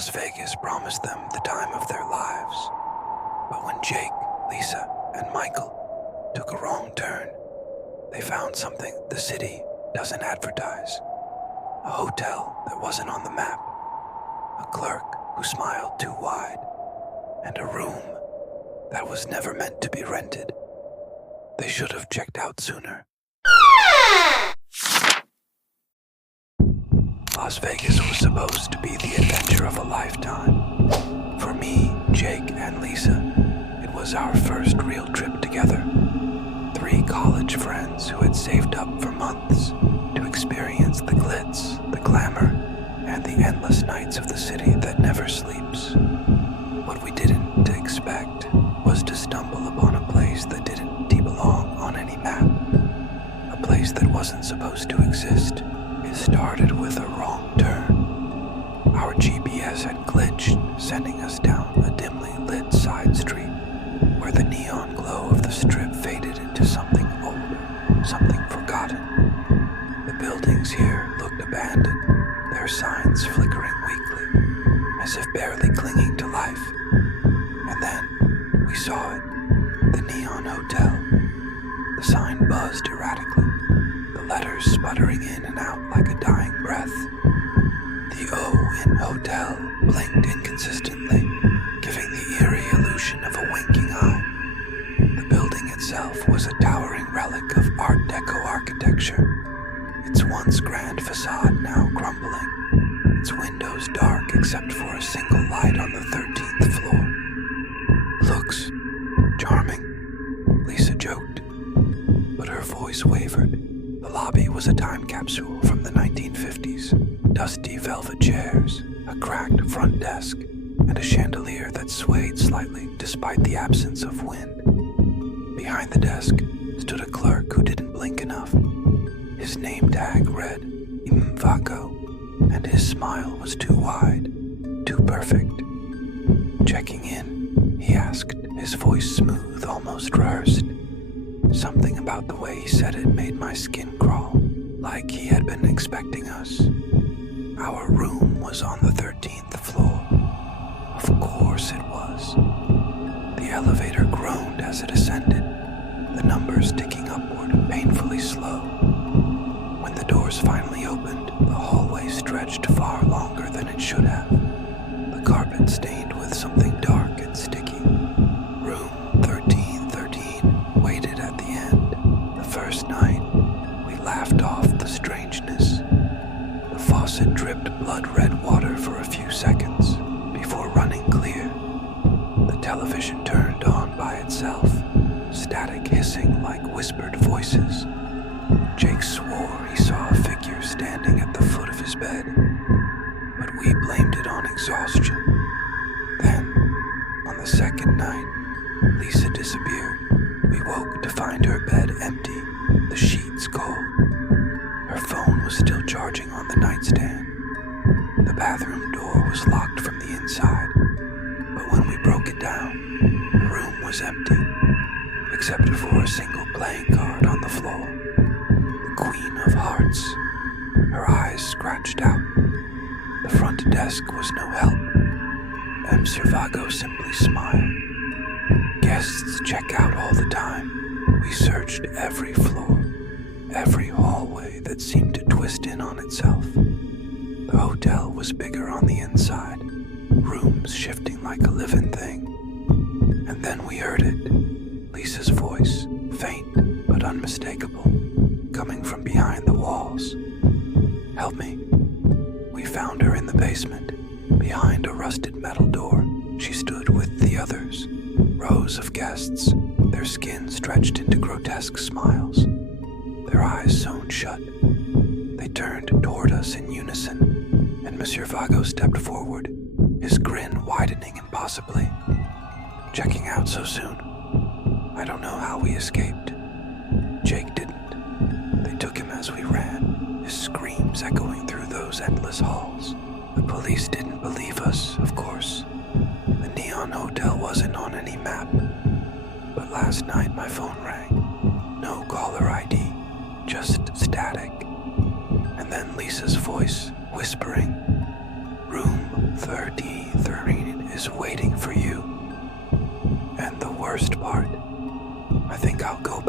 Las Vegas promised them the time of their lives. But when Jake, Lisa, and Michael took a wrong turn, they found something the city doesn't advertise. A hotel that wasn't on the map, a clerk who smiled too wide, and a room that was never meant to be rented. They should have checked out sooner. Las Vegas was supposed to be the adventure of a lifetime. For me, Jake, and Lisa, it was our first real trip together. 3 college friends who had saved up for months to experience the glitz, the glamour, and the endless nights of the city that never sleeps. What we didn't expect was to stumble upon a place that didn't belong on any map. A place that wasn't supposed to exist. It started with a wrong turn. Our GPS had glitched, sending us down a dimly lit side street where the neon glow of the strip faded into something older, something forgotten. The buildings here looked abandoned, their signs flickering weakly, as if barely clinging to life. And then we saw it, the Neon Hotel. The sign buzzed erratically, the letters sputtering in and out like a dying breath. The O in hotel blinked inconsistently, giving the eerie illusion of a winking eye. The building itself was a towering relic of Art-Deco architecture, its once grand facade now crumbling, its windows dark except for a single light on the 13th floor. Looks charming, Lisa joked, but her voice wavered. The lobby was a time capsule from the 1950s. Dusty velvet chairs, a cracked front desk, and a chandelier that swayed slightly despite the absence of wind. Behind the desk stood a clerk who didn't blink enough. His name tag read Vago, and his smile was too wide, too perfect. Checking in, he asked, his voice smooth, almost rehearsed. Something about the way he said it made my skin crawl, like he had been expecting us. Our room was on the 13th floor. Of course it was. The elevator groaned as it ascended, the numbers ticking upward painfully slow. When the doors finally opened, the hallway stretched far longer than it should have, the carpet stained with something dark and sticky. Room 1313 waited at the end. The first night, we laughed off the strangeness. The faucet dripped blood-red water for a few seconds before running clear. The television turned on by itself, static hissing like whispered voices. Jake swore he saw a figure standing at the foot of his bed, but we blamed it on exhaustion. Then, on the second night, Lisa disappeared. We woke to find her bed empty, the sheets cold. Her phone was still charging on the nightstand. The bathroom door was locked from the inside, but when we broke it down, the room was empty, except for a single playing card on the floor. The Queen of Hearts, her eyes scratched out. The front desk was no help. Mr. Vago simply smiled. Guests check out all the time. We searched every floor, every hallway that seemed to twist in on itself. The hotel was bigger on the inside, rooms shifting like a living thing. And then we heard it, Lisa's voice, faint but unmistakable, coming from behind the walls. Help me. We found her in the basement, behind a rusted metal door. She stood with the others, rows of guests, their skin stretched into grotesque smiles, their eyes sewn shut. They turned toward us in unison, and Monsieur Vago stepped forward, his grin widening impossibly. Checking out so soon? I don't know how we escaped. Jake didn't. They took him as we ran, his screams echoing through those endless halls. The police didn't believe us, of course. The Neon Hotel wasn't on any map. But last night my phone rang. No caller ID, just static. And then Lisa's voice, whispering, Room 13th is waiting for you. And the worst part, I think I'll go